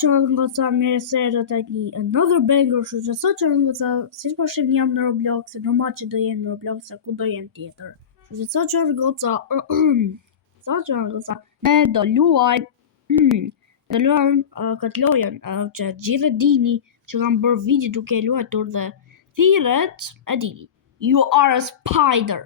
që goca mirë se erdhët another banger, kështu që sot që goca, siç po shihni jam në Roblox, normal që do jem në Roblox, se ku do jem tjetër. Kështu që sot që goca, ne do luajmë, këtë lojën që gjithë e dini që kam bërë video duke luajtur dhe thirret e dini. You are a spider.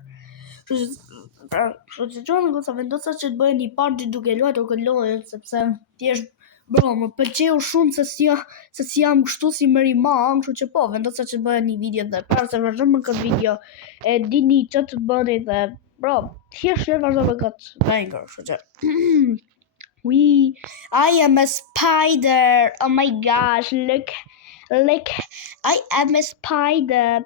Kështu që goca vendosa që të bëheni party duke luajtur këtë lojë, sepse thjesht bro, më pëlqeu shumë se si jam kështu si Merimang, kështu që po, vendosa që të bëhen një video dhe para se vazhdojmë me këtë video, e dini që të bëni dhe bro, thjesht vazhdojmë me këtë banger, kështu që I am a spider. Oh my gosh, look, I am a spider.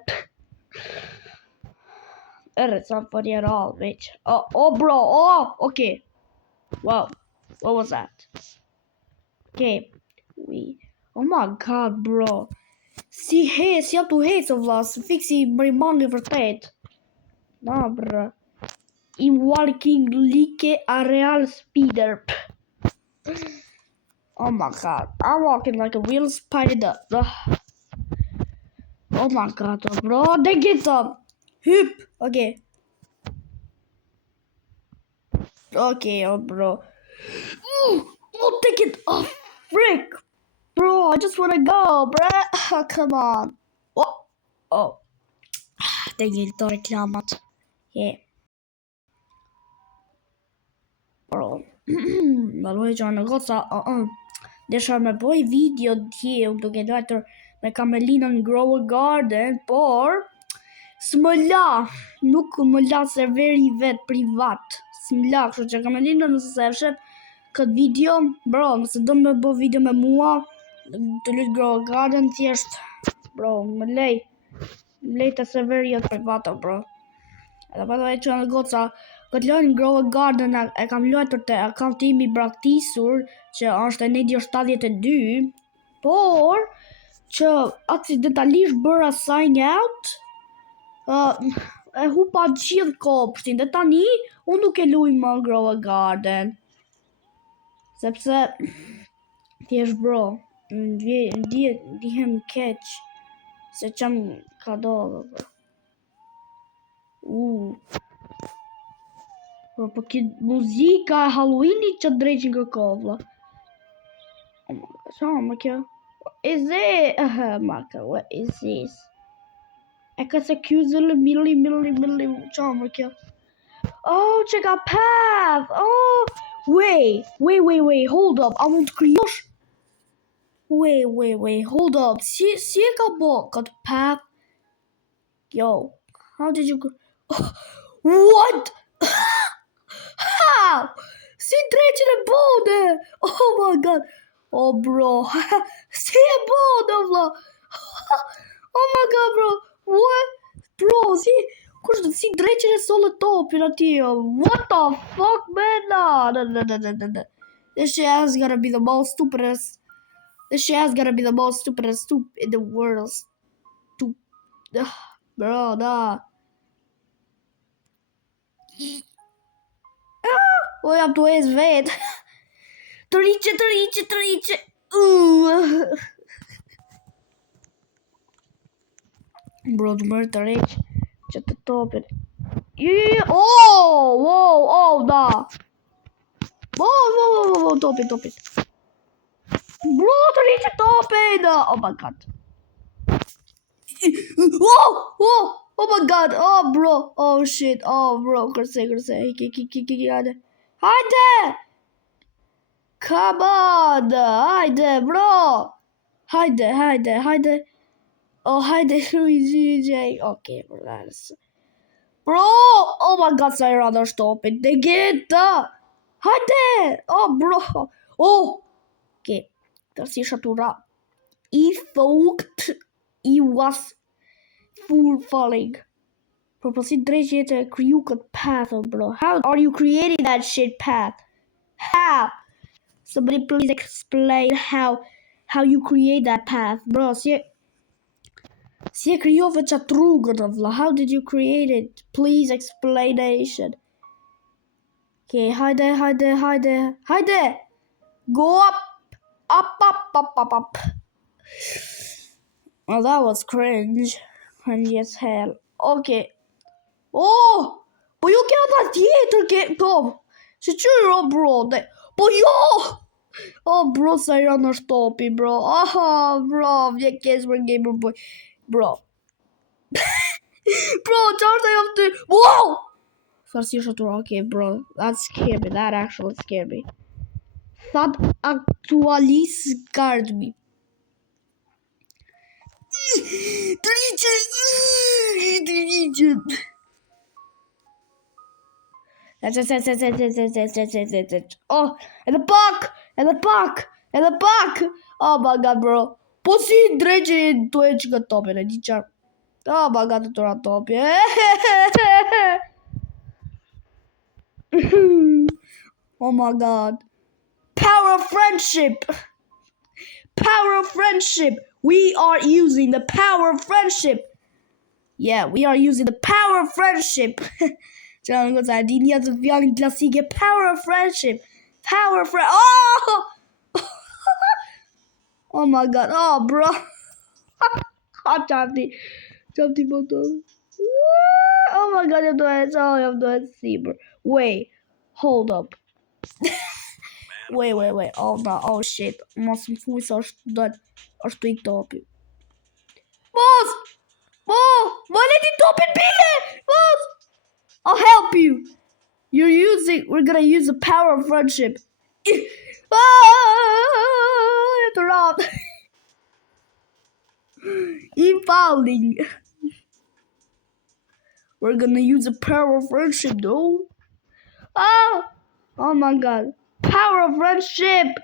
It's funny at all, bitch. Oh, bro, okay. Wow, what was that? Okay, oh my god, bro. Si jam tu hecë, vlla, si fiksi Merimang e vërtet. Na, bro. I'm walking like a real spider. Oh my god, I'm walking like a real spider. Oh my god, bro, they get up. Hyp, okay. Okay, oh bro. Oh, take it off, frick. Bro, I just wanna go, bruh. Oh, come on. Oh. Det giltar reklamat. Yeah. Bro. Allora c'è una cosa. Desha me bëj video tjetër duke luajtur me Kamelina në Grow a Garden, por s'më la. Nuk më la serveri i vet privat. S'më la, kështu që Kamelina nëse se fshet këtë video, bro, nëse do me bë video me mua të lutë Grow a Garden, thjesht bro, më lej të serveri jot privat, bro. Edhe pa që në goca, këtë lojnë Grow a Garden e kam luajtur te akaunti im i braktisur, që është Enedio 72, por që aksidentalisht bëra sign out, e hupa gjithë kopshtin, dhe tani unë nuk e luaj më Grow a Garden. Sepse thjesht bro, ndihem keq se çam ka ndodhur. Bro, po këtë muzika e Halloweenit që drejqin kërkovla. Qa më kjo? What is it? Maka, what is this? E ka se kjo zëllë milli, qa më kjo? Oh, check out path! Oh, wait, hold up, I want to create. Wait, hold up, si e ka bo këtë path? Yo, how did you... What? How? Si drejqin e bode? Oh my god. Oh bro, si e bode, vla? Oh my god, bro. What? Bro, si drejqin e solle topin ati, what the fuck, man? No. This shit has gotta be the most stupidest. This shit has gotta be the most stupidest stoop in the world. Bro, nah. O jam tu ec vet. Të rriqe. Bro, të mërë të rriqe që të topin. Oh, da. Oh, topin. Bro, të rriqe topin. Oh my god. Oh my god, oh bro, oh shit, oh bro, kërse, hajde, come on, hajde, bro, hajde, oh hajde, GJ, okay, bro, oh my god, sa I rather stop it, they get, hajde, oh bro, oh, okay, tas isha tura, I thought I was full falling. Proposit drejtje të kriju këtë path, bro. How are you creating that shit path? How? Somebody please explain how you create that path, bro. Si e krijove qatë rrugën, vlla. How did you create it? Please explanation. Okay, hajde. Go up. Oh, that was cringe. Cringe as hell. Okay. Oh! Po ju ke ata tjetër ke... Po! Se qyro, bro? Po jo! Oh, bro, sa i ranë është topi, bro. Aha, bro, vje kes për Gamer Boy. Bro. Bro, qarta jam të... Wow! Farsi është atur, okay, bro. That scared me. That actually scared me. That actually scared me. Oh, and the buck! And the buck! And the buck! Oh my god, bro. Po si drejqe të e që këtë topin e di qarë. Oh my god, të tura topi. Oh my god. Power of friendship. Power of friendship. We are using the power of friendship. Yeah, we are using the power of friendship. Power of friendship. Power of friendship. Oh! Oh my god. Oh, bro. Jump the bottom. Oh my god, I'm doing it. See, bro. Wait. Hold up. Wait. Oh no. Oh shit. Mos më fuj sa është të i topi. Mos! Më leti topin bile! Mos! I'll help you. We're gonna use the power of friendship. Around. Falling. We're gonna use the power of friendship, though. Oh my god. Power of friendship.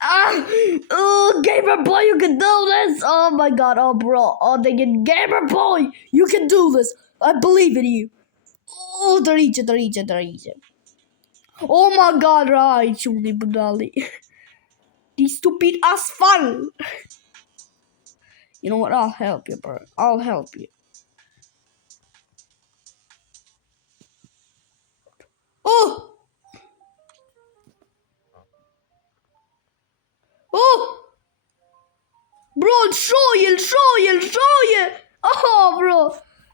Oh, Gamer Boy, you can do this. Oh my god. Oh, bro. Oh, they get Gamer Boy. You can do this. I believe in you. Oh, të rriqe. Oh my god, right. Qulli budali. The stupid asphalt. You know what? I'll help you, bro. I'll help you. Oh! Bro, lëshoje! Oh, bro!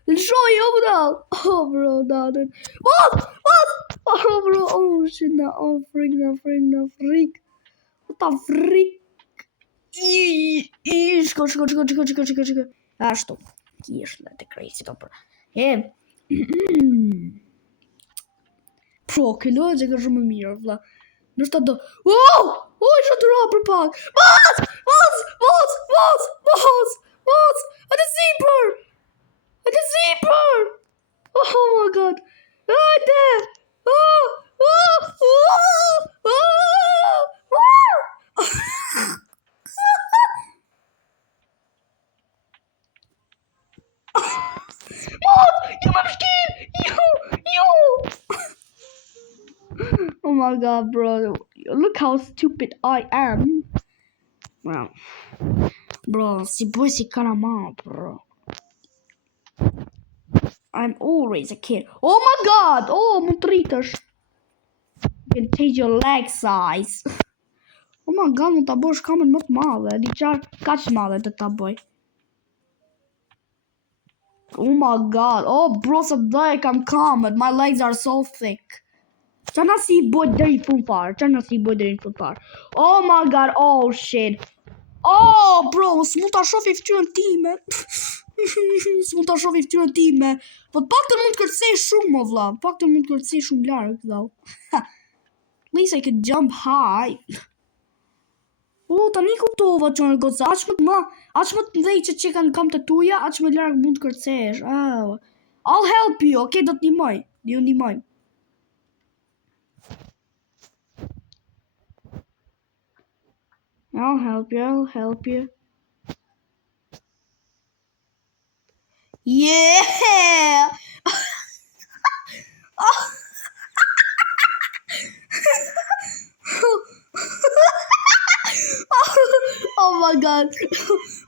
Lëshoje, oh, bro, no. What? Oh, bro, oh, shit, no. Oh, freak. What the freak? Shko. Ashtu. Kishë, të crazy, to, bro. Pro, këlloj që ka shumë mirë, vla. Nështë do... Oh, isha të ra për pak. Mos! A të zipër! Oh my god. Hajde! You më shkin! You! Oh my god, bro. Look how stupid I am. Well, bro, si boy si karama, bro. I'm always a kid. Oh my god! Oh, më të rritësh. You can change your leg size. Oh my god, më të bësh kamën më të madhe. Di qarë, ka që madhe të të bëj. Oh my god. Oh, bro, sa dhe kam kamën. My legs are so thick. Qana si bojt deri në fund parë. Oh my god, oh shit. Oh, bro, s'mu ta shofi ftyrën time. Po të pak të mund të kërcej shumë, më vla. Shumë larg, though. At least I could jump high. Oh, tani kuptova çon goca. Aq më të ndej që kam të tuja, aq më larg mund të kërcesh. Oh. I'll help you, okay? Do të ndihmoj. I'll help you. Yeah! Oh my god.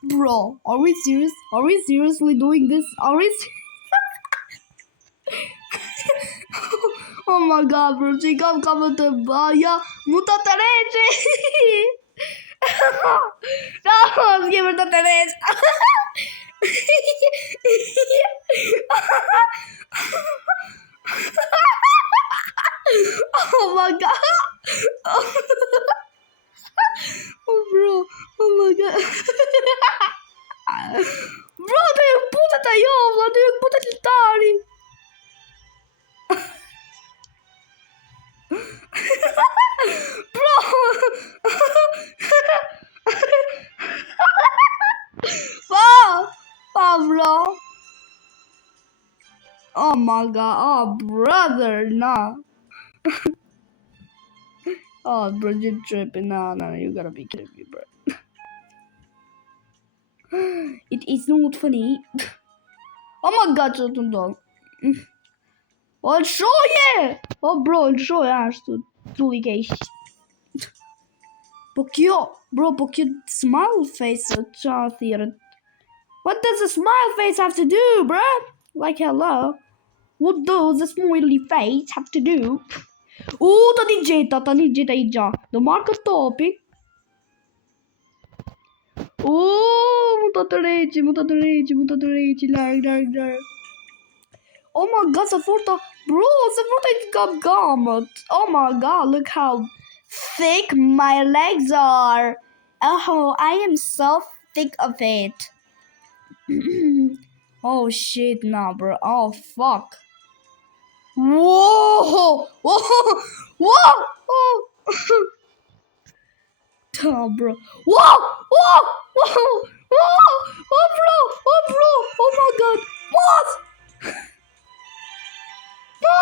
Bro, are we serious? Are we seriously doing this? Oh my god, bro, që I kam të baja, mu të të reqe. No, s'kemi të të reqe. Oh my god. Oh bro, oh my god. Bro, të ju putet ajo, vla, të ju putet lëtari. Bro. Bro. Oh my god, oh brother, nah. Oh bro, you're tripping, nah, you gotta be kidding me, bro. It is not funny. Oh my god, që të ndonë. O, në shoje! O, bro, në shoje, ashtu. Tu I kesh. Po kjo, bro, po kjo smile face, qa thirët. What does a smile face have to do, bro? Like, hello? What does a smiley face have to do? Ta një gjeta I gja. Do marrë këtë topi. Mu të reqi, larg. Oh my god, se forta, bro, se forta I gamët. Oh my god, look how thick my legs are. Oh, I am so thick of it. Oh shit, nah, bro. Oh fuck. Whoa! Oh, bro. Whoa! Bro! Oh my god! What? No!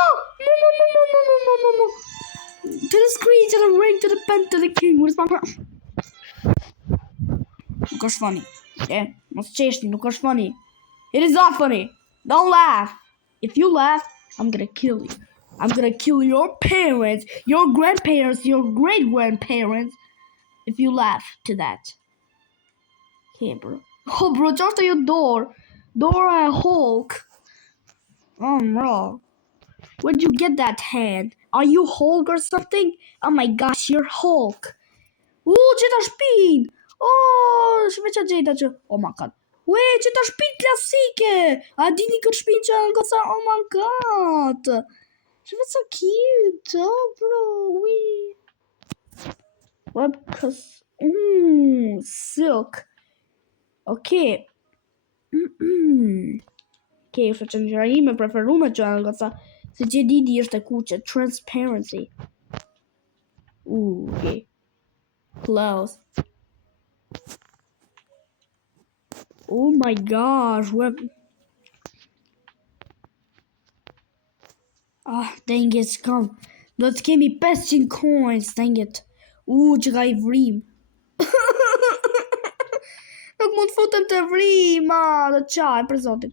To the screen, to the ring, to the pen, to the king. What is my... Nuk është funny. Yeah, mos qeshni, nuk është funny. It is not funny. Don't laugh. If you laugh, I'm gonna kill you. I'm gonna kill your parents, your grandparents, your great-grandparents if you laugh to that. Okay, bro. Oh, bro, just your door. Dora Hulk. Oh, bro. Where'd you get that hand? Are you Hulk or something? Oh my gosh, you're Hulk. Gjeta shpin. Oh, shme qa gjeta që. Oh my god. Gjeta shpin klasike. A dini këtë shpin që në gosa? Oh my god. Shme so cute. Oh, bro. What? Cause... silk. Okay. Okay, është që njëra ime preferume që në gosa. Se që didi është e kuqe. Transparency. Okay. Close. Oh my gosh, what? Dang it, come. Do të kemi 500 coins, dang it. Që ka I vrim. Nuk mund të futem të vrima, dhe qaj, për zotin.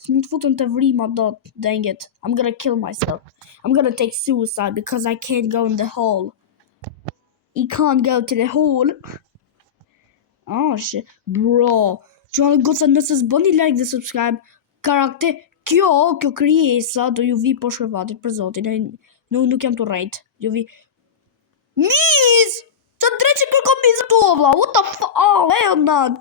Së mund të futem të vrima, dang it. I'm gonna kill myself. I'm gonna take suicide because I can't go in the hole. I can't go to the hole. Oh shit, bro. Që në goca nëse s'bëni like dhe subscribe, karakter, kjo krijesa do ju vi po shkrevatit për zotin. Nuk jam të rejt. Ju vi... Miz! Që dreqin kërko mizë të ovla, what the fuck? Oh, hell not.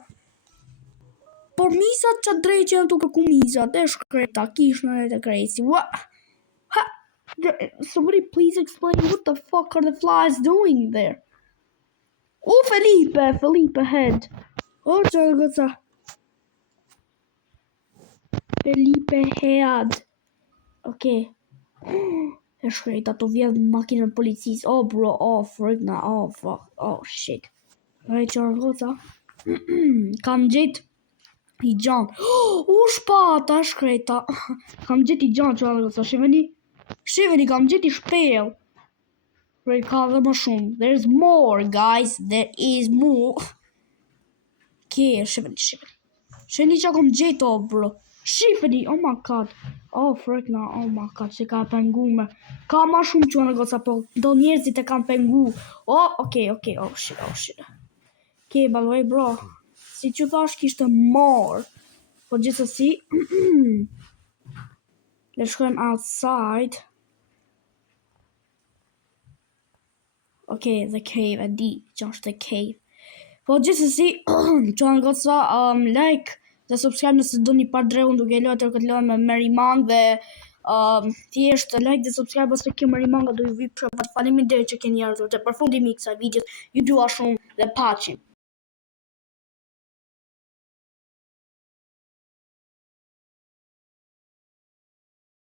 Por mizat që dreqin të kërku mizat, e shkreta, kishnë e të krejsi. What? Somebody please explain what the fuck are the flies doing there? Oh, Felipe head. Oh, që në goca. Felipe head. Okay. E shkrejta të vjedh makinën policis. Oh bro, oh frigna, oh fuck, oh shit. Rej që në goca. Kam gjet I gjan. Shpata shkrejta. Kam gjet I gjan që në goca. Shiveni kam gjet I shpel. Rej ka dhe më shumë. There's more guys, there is more. Okay, shiveni. Shiveni që kam gjet oh bro. Shifeni, oh my god. Oh, frikna, oh my god, që ka pengu me. Ka ma shumë që në goca, po do njerëzit e kam pengu. Oh, okay, oh shit. Okay, by the way, bro. Si që thash kishte marë. Po gjithsesi. Le shkojmë outside. Okay, The Cave, e di që është The Cave. Po gjithsesi, çon goca like dhe subscribe nëse doni pa drehun duke luajtur këtë lojë me Merimang dhe thjesht like dhe subscribe ose kjo Merimanga do ju vi për faleminderit që keni ardhur te përfundimi i kësaj videos. Ju dua shumë dhe paqim.